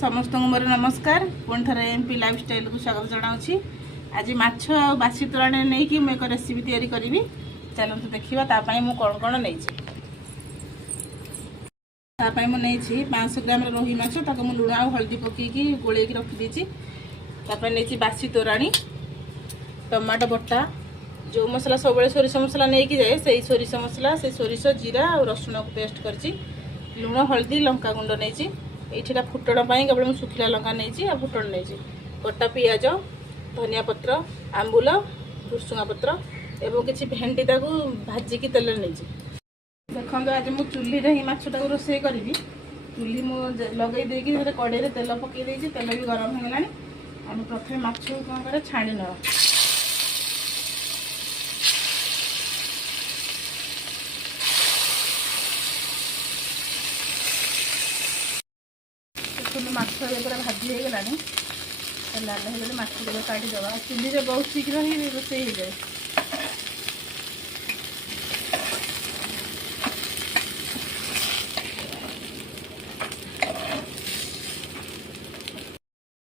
समस्त को मोर नमस्कार पुणी थे एमपी लाइफस्टाइल को स्वागत जनाऊँगी। आज माछ आ बासी तोराणी नहीं मुझे एक रेसिपी तैयारी करी। चलते देखा तापाई मु कौन कौन नहीं 500 ग्राम रोही माछ मुझे लुण आ हल्दी पकईकी गोल रखीदी। नहीं बासी तोराणी टमाटो बटा जो मसला सब सोरिष मसला नहीं जाए से सोरिष मसला से सोरिष जीरा और रसुण को पेस्ट कर लुण हल्दी लंका गुंड नहीं ये फुटण केवल मुझे सुखिला लंका नहीं फुटण नहीं कटा पियाज धनिया पत्र आंबुल भुसुंगा पत्र एवं किसी भेंडी भाजिकी तेल नहीं देखो। आज मुझे चूल्ही ही माछटा रोसे करी चूल्ही मुझे लगे देकी कड़े तेल पकई तेल भी गरम हो गलानी। आम प्रथम माछ कौन कर छाणी ना माछ पूरा भाजी हो गलानी लाल हो माछ काटिदेवा चूल्ही में बहुत शीघ्र ही रोसे हो जाए।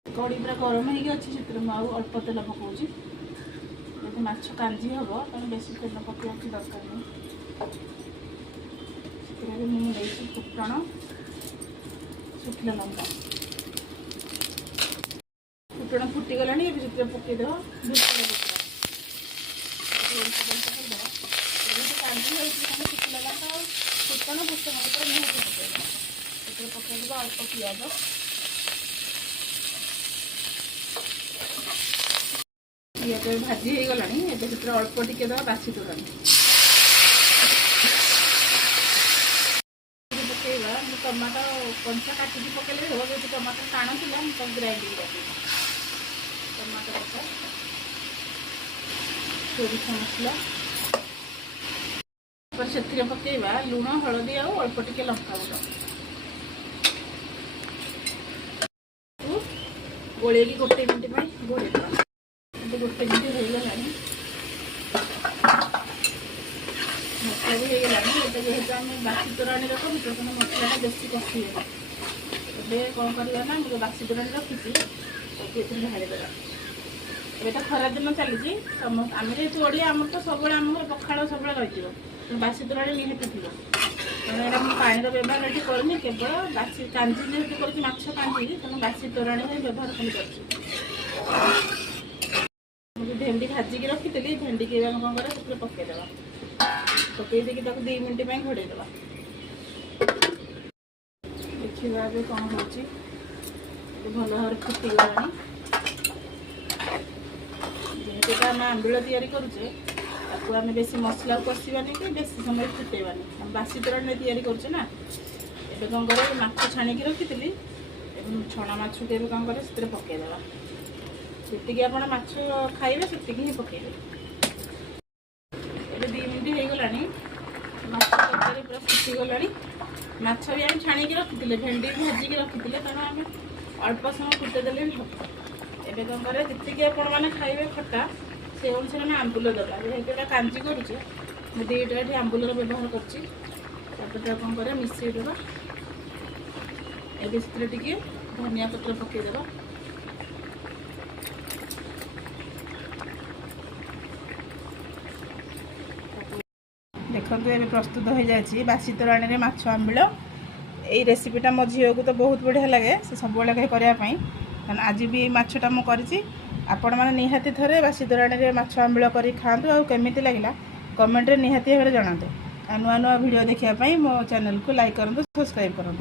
कड़ी पूरा गरम हो अल्प तेल पकाऊँ जब माछ कांजी हम तो बेस तेल पकड़ा दरकार नहीं। मुझे फुटण सुखिला लंका फुटण फुटीगला पकईद सुखिला लंका फुटण भुसुंगा पत्र निहाती पकईद पकईद अल्प पियाज पियाज भाजी हो गलानी अल्प टिके दवा बासी तोराणी पकईवा टमाटो कंचा काटिकी पकड़े हो जो टमाटो टाण था मुझे ग्राइंडिंग कर टमाटो पका सोरिष मसला से पकईवा लुण हलदी आ अल्प टिके लंका गुंड गोल गोटे मिनट गोल गोटे मिनट हो गलानी मसला भी हो गलानी जेहेतु आम बासी तोराणी रखी तो मसला बेस कषि ए कौन करना मुझे बासी तोराणी रखी ढाड़ीदेवा। ये तो खरा दिन चली आम जेहतु ओडिया आम तो सब आम पखाड़ सब रही बासी तोराणी निहाती थी तेना यहाँ पानी व्यवहार ये करनी केवल बासी कांजी जेहतु कर माछ कांजी तेना बासी तोराणी व्यवहार खाली कर भेंडी भाजिकी रखी भेंडी की कौन कर पकईदेवा पकई देकी 2 मिनट घोड़ेदेवा। देखा कौन हो भल भाव फुटीगला जेहेतु आम आंबुल तैयारी करुचे आम बेस मसला कषानी कि बेस समय फुटेबानी बासी तोराणी तैयारी करुचे ना ए कौन कर माछ छाणिकी रखी छणा माछ के कौन कर पकईदेवा जी आप माछ खाइबे से ही पकईबे। ये 2 मिनट हो गलानी माछ तरकारी पूरा फुटीगला माछ भी आम छाणिकी रखी भेंडी भी भाजिकी रखी तेना आम अल्प समय फुटेदेले भी हम एवं कौन कर जी आपने खाइबे खटा से अनुसार आम आंबुल दबा जेहेतु कांजी करुचे मुझे 2टा ये आंबुलर व्यवहार कर कौन कर मिसईदेवा टे धनिया पत्र पकईदेवा देखो ये प्रस्तुत हो जाए बासी तोराणी माछ आंबिल। ये रेसिपीटा मो झील को तो बहुत बढ़िया लगे से सब करने आज भी माछटा मुझे आपण मैंने निहाती थे बासी तोराणी माछ आंबिल कर खातु आ केमी लगे कमेंट निहाती भाव जनातु। नुआ नुआ भिडियो देखापी मो चैनल को लाइक करूँ सब्सक्राइब करूँ।